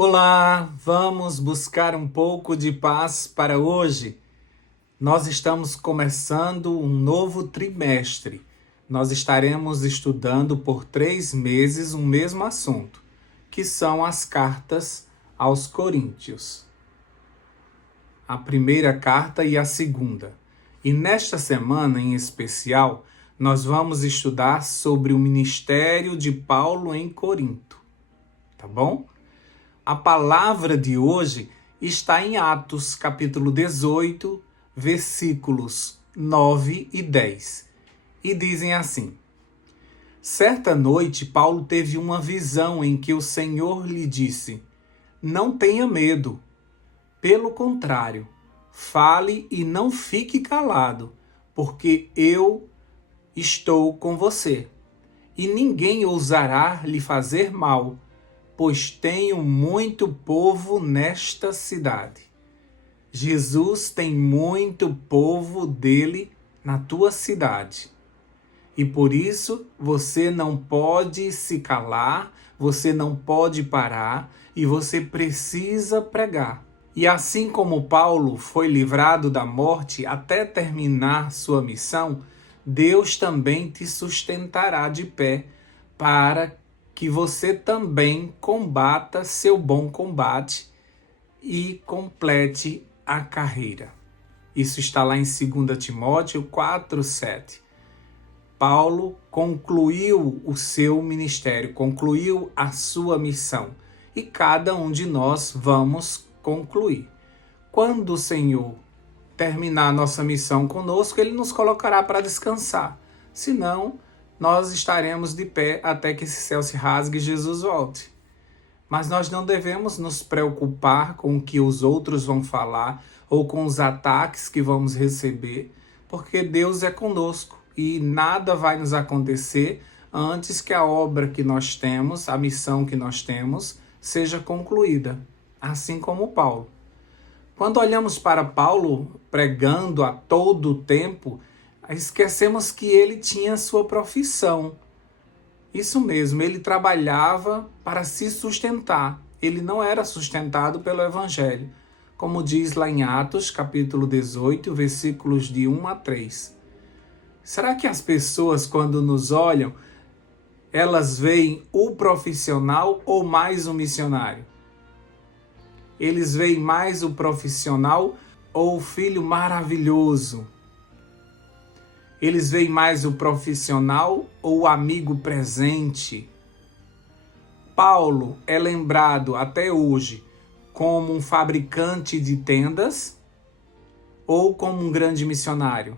Olá, vamos buscar um pouco de paz para hoje. Nós estamos começando um novo trimestre. Nós estaremos estudando por 3 meses um mesmo assunto, que são as cartas aos Coríntios. A primeira carta e a segunda. E nesta semana em especial, nós vamos estudar sobre o ministério de Paulo em Corinto. Tá bom? A palavra de hoje está em Atos, capítulo 18, versículos 9 e 10. E dizem assim: Certa noite, Paulo teve uma visão em que o Senhor lhe disse: Não tenha medo. Pelo contrário, fale e não fique calado, porque eu estou com você. E ninguém ousará lhe fazer mal, pois tenho muito povo nesta cidade. Jesus tem muito povo dele na tua cidade. E por isso você não pode se calar, você não pode parar e você precisa pregar. E assim como Paulo foi livrado da morte até terminar sua missão, Deus também te sustentará de pé para que você também combata seu bom combate e complete a carreira. Isso está lá em 2 Timóteo 4:7. Paulo concluiu o seu ministério, concluiu a sua missão, e cada um de nós vamos concluir. Quando o Senhor terminar a nossa missão conosco, Ele nos colocará para descansar. Senão, nós estaremos de pé até que esse céu se rasgue e Jesus volte. Mas nós não devemos nos preocupar com o que os outros vão falar ou com os ataques que vamos receber, porque Deus é conosco e nada vai nos acontecer antes que a obra que nós temos, a missão que nós temos, seja concluída, assim como Paulo. Quando olhamos para Paulo pregando a todo tempo, esquecemos que ele tinha sua profissão. Isso mesmo, ele trabalhava para se sustentar. Ele não era sustentado pelo Evangelho, como diz lá em Atos, capítulo 18, versículos de 1 a 3. Será que as pessoas, quando nos olham, elas veem o profissional ou mais o missionário? Eles veem mais o profissional ou o filho maravilhoso? Eles veem mais o profissional ou o amigo presente? Paulo é lembrado até hoje como um fabricante de tendas ou como um grande missionário?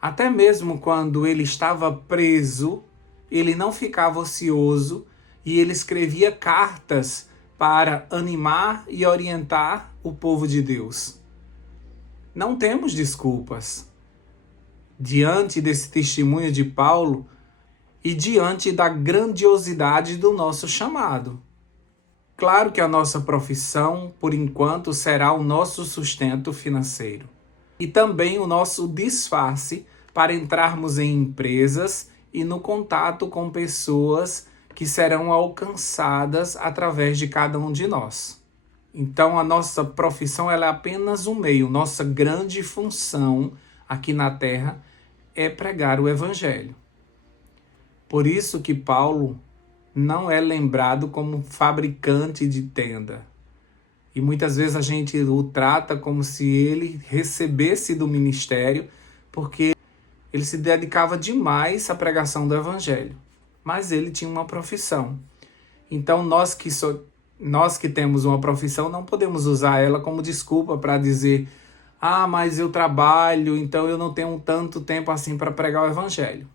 Até mesmo quando ele estava preso, ele não ficava ocioso e ele escrevia cartas para animar e orientar o povo de Deus. Não temos desculpas. Diante desse testemunho de Paulo e diante da grandiosidade do nosso chamado. Claro que a nossa profissão, por enquanto, será o nosso sustento financeiro. E também o nosso disfarce para entrarmos em empresas e no contato com pessoas que serão alcançadas através de cada um de nós. Então a nossa profissão ela é apenas um meio, nossa grande função aqui na Terra é pregar o Evangelho. Por isso que Paulo não é lembrado como fabricante de tenda. E muitas vezes a gente o trata como se ele recebesse do ministério, porque ele se dedicava demais à pregação do Evangelho. Mas ele tinha uma profissão. Então nós que temos uma profissão não podemos usar ela como desculpa para dizer: mas eu trabalho, então eu não tenho tanto tempo assim para pregar o Evangelho.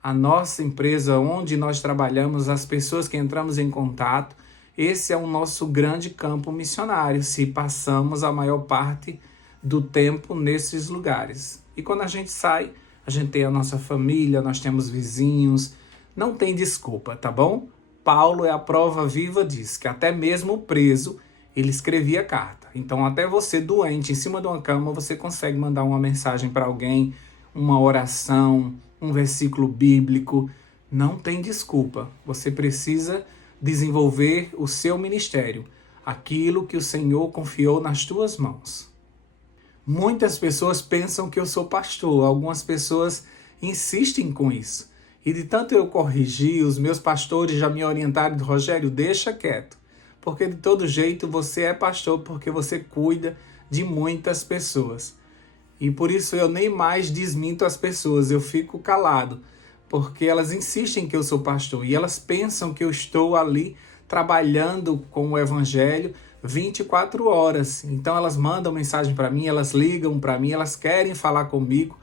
A nossa empresa, onde nós trabalhamos, as pessoas que entramos em contato, esse é o nosso grande campo missionário, se passamos a maior parte do tempo nesses lugares. E quando a gente sai, a gente tem a nossa família, nós temos vizinhos, não tem desculpa, tá bom? Paulo é a prova viva disso, que até mesmo preso, ele escrevia carta. Então até você doente, em cima de uma cama, você consegue mandar uma mensagem para alguém, uma oração, um versículo bíblico. Não tem desculpa. Você precisa desenvolver o seu ministério, aquilo que o Senhor confiou nas tuas mãos. Muitas pessoas pensam que eu sou pastor, algumas pessoas insistem com isso. E de tanto eu corrigir, os meus pastores já me orientaram: Rogério, deixa quieto, porque de todo jeito você é pastor, porque você cuida de muitas pessoas. E por isso eu nem mais desminto as pessoas, eu fico calado, porque elas insistem que eu sou pastor e elas pensam que eu estou ali trabalhando com o evangelho 24 horas. Então elas mandam mensagem para mim, elas ligam para mim, elas querem falar comigo.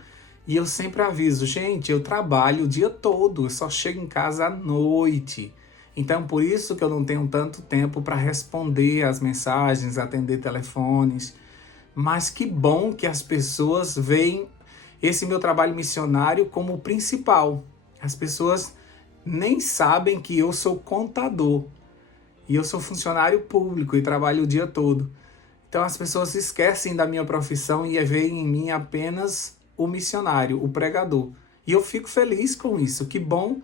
E eu sempre aviso: gente, eu trabalho o dia todo, eu só chego em casa à noite. Então por isso que eu não tenho tanto tempo para responder as mensagens, atender telefones. Mas que bom que as pessoas veem esse meu trabalho missionário como o principal. As pessoas nem sabem que eu sou contador. E eu sou funcionário público e trabalho o dia todo. Então as pessoas esquecem da minha profissão e veem em mim apenas o missionário, o pregador. E eu fico feliz com isso. Que bom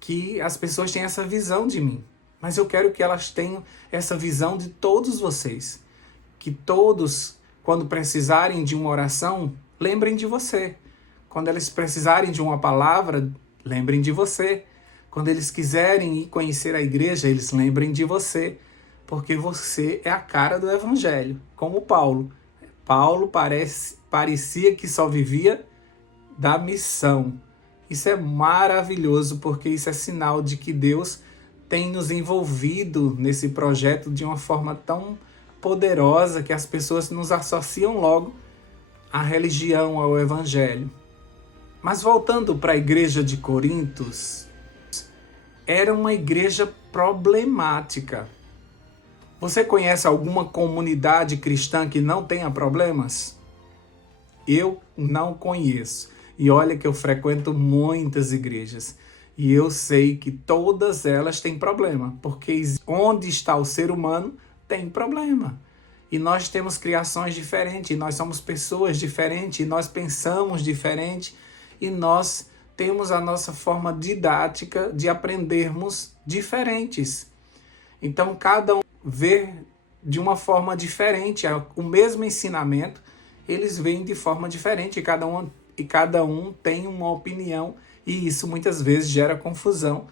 que as pessoas têm essa visão de mim. Mas eu quero que elas tenham essa visão de todos vocês. Que todos, quando precisarem de uma oração, lembrem de você. Quando eles precisarem de uma palavra, lembrem de você. Quando eles quiserem ir conhecer a igreja, eles lembrem de você, porque você é a cara do evangelho, como Paulo. Paulo parecia que só vivia da missão. Isso é maravilhoso, porque isso é sinal de que Deus tem nos envolvido nesse projeto de uma forma tão poderosa que as pessoas nos associam logo à religião, ao evangelho. Mas voltando para a igreja de Corintos, era uma igreja problemática. Você conhece alguma comunidade cristã que não tenha problemas? Eu não conheço. E olha que eu frequento muitas igrejas. E eu sei que todas elas têm problema. Porque onde está o ser humano, tem problema. E nós temos criações diferentes, nós somos pessoas diferentes, nós pensamos diferente e nós temos a nossa forma didática de aprendermos diferentes. Então, cada um vê de uma forma diferente. O mesmo ensinamento, eles veem de forma diferente. E cada um tem uma opinião. E isso muitas vezes gera confusão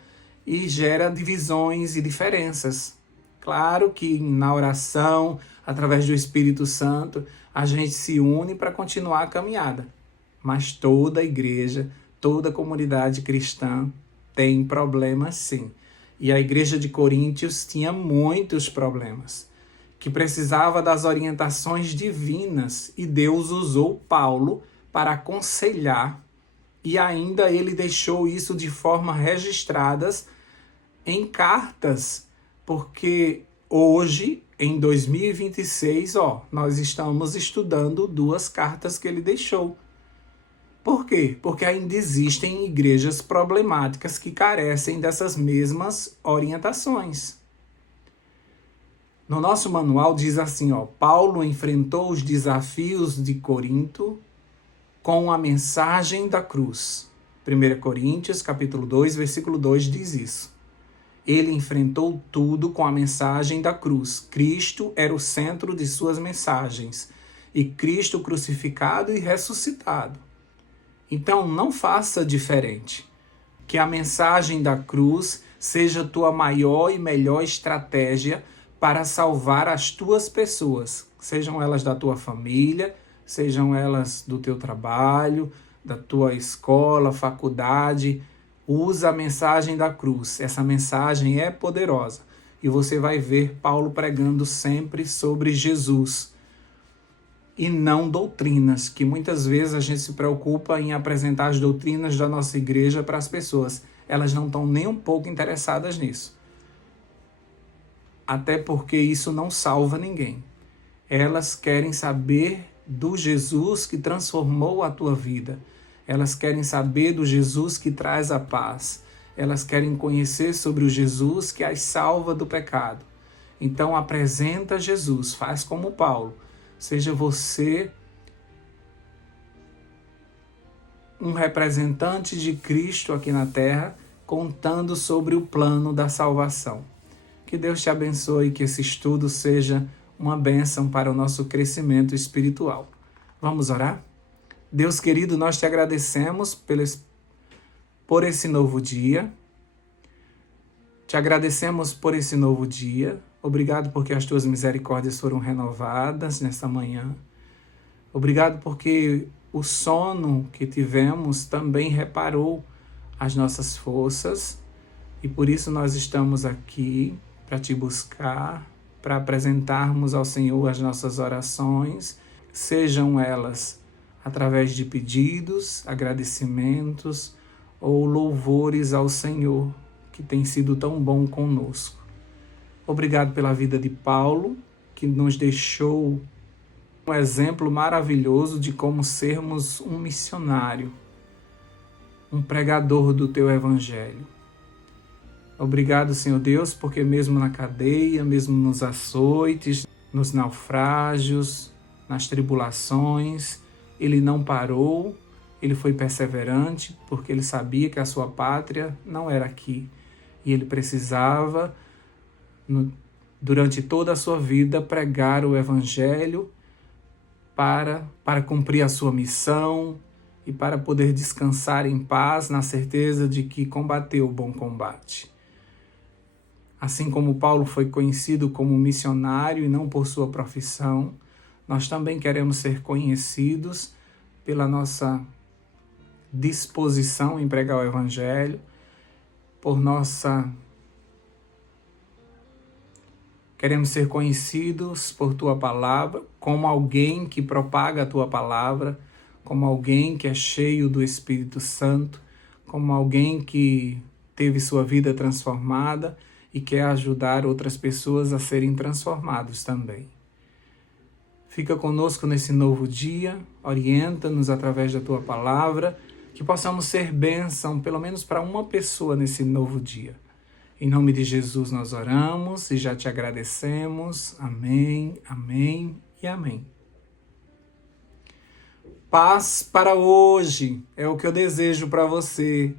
e gera divisões e diferenças. Claro que na oração, através do Espírito Santo, a gente se une para continuar a caminhada. Mas toda a igreja, toda a comunidade cristã tem problemas, sim. E a igreja de Coríntios tinha muitos problemas, que precisava das orientações divinas, e Deus usou Paulo para aconselhar, e ainda ele deixou isso de forma registradas em cartas, porque hoje, em 2026, nós estamos estudando 2 cartas que ele deixou. Por quê? Porque ainda existem igrejas problemáticas que carecem dessas mesmas orientações. No nosso manual diz assim, Paulo enfrentou os desafios de Corinto com a mensagem da cruz. 1 Coríntios, capítulo 2, versículo 2 diz isso. Ele enfrentou tudo com a mensagem da cruz. Cristo era o centro de suas mensagens. E Cristo crucificado e ressuscitado. Então, não faça diferente. Que a mensagem da cruz seja tua maior e melhor estratégia para salvar as tuas pessoas. Sejam elas da tua família, sejam elas do teu trabalho, da tua escola, faculdade. Usa a mensagem da cruz. Essa mensagem é poderosa. E você vai ver Paulo pregando sempre sobre Jesus. E não doutrinas, que muitas vezes a gente se preocupa em apresentar as doutrinas da nossa igreja para as pessoas. Elas não estão nem um pouco interessadas nisso. Até porque isso não salva ninguém. Elas querem saber do Jesus que transformou a tua vida. Elas querem saber do Jesus que traz a paz. Elas querem conhecer sobre o Jesus que as salva do pecado. Então apresenta Jesus, faz como Paulo. Seja você um representante de Cristo aqui na terra, contando sobre o plano da salvação. Que Deus te abençoe e que esse estudo seja uma bênção para o nosso crescimento espiritual. Vamos orar? Deus querido, nós te agradecemos por esse novo dia. Te agradecemos por esse novo dia. Obrigado porque as tuas misericórdias foram renovadas nesta manhã. Obrigado porque o sono que tivemos também reparou as nossas forças e por isso nós estamos aqui para te buscar, para apresentarmos ao Senhor as nossas orações, sejam elas através de pedidos, agradecimentos ou louvores ao Senhor, que tem sido tão bom conosco. Obrigado pela vida de Paulo, que nos deixou um exemplo maravilhoso de como sermos um missionário, um pregador do teu evangelho. Obrigado, Senhor Deus, porque mesmo na cadeia, mesmo nos açoites, nos naufrágios, nas tribulações, ele não parou, ele foi perseverante, porque ele sabia que a sua pátria não era aqui. E ele precisava, durante toda a sua vida, pregar o evangelho para cumprir a sua missão e para poder descansar em paz, na certeza de que combateu o bom combate. Assim como Paulo foi conhecido como missionário e não por sua profissão, nós também queremos ser conhecidos pela nossa disposição em pregar o evangelho, queremos ser conhecidos por tua palavra, como alguém que propaga a tua palavra, como alguém que é cheio do Espírito Santo, como alguém que teve sua vida transformada e quer ajudar outras pessoas a serem transformados também. Fica conosco nesse novo dia, orienta-nos através da tua palavra, que possamos ser bênção, pelo menos para uma pessoa nesse novo dia. Em nome de Jesus nós oramos e já te agradecemos. Amém, amém e amém. Paz para hoje é o que eu desejo para você.